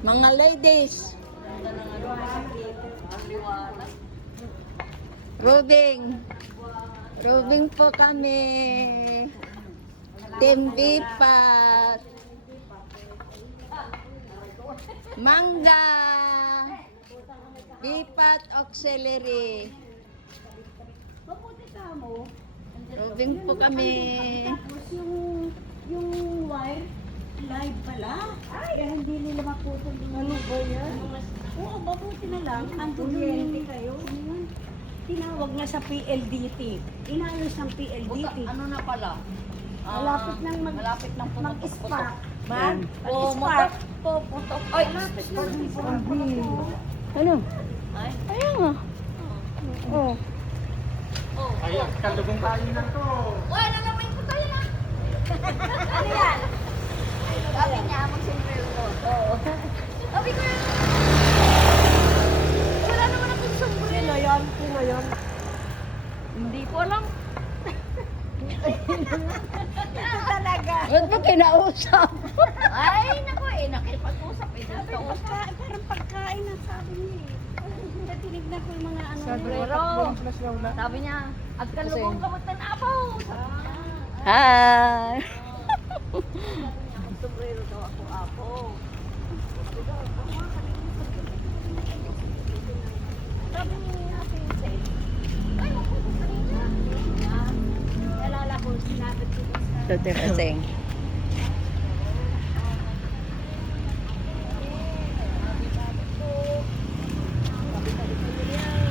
Mga ladies. Rubing. Rubing po kami. Team Bipat. Mangga. Bipat Auxiliary. Mabuti ka mo. Rubing po kami. Tapos yung wire, live pala. Kaya hindi nila maputol yung ano ba yan? Oo, mabuti na lang. Andun yung kayo. Tinawag na sa PLDT. Inayos ng PLDT. Ano na pala? Malapit nang malapit nang mag-spark. Mag-spark. Puputok. Ay, Malapit nang mag-spark. Ano? Ay. Ayan nga. Oh. Ay, kalugong kainan to. Uy, nalamin ko tayo na. Ano yan? Sabi niya, mag-simple ko. Oo. Sabi ko yan. Wala naman akong sombrero. Sino yun? Sino yun? Hindi ko alam. Ito talaga. Ba't mo kinausap? Ay, naku eh. Nakipag-usap eh. Parang pagkain ang sabi niya eh. Tinignan ko yung mga ano. Sombrero. Sabi niya, agkalubong kamot na napaw. Sabi niya. Hi. Sombrero daw ako. Sabi niya, Ate, ay, mapupunta rin niya. Nalala ko, sinabi ko sa... Tutirasing.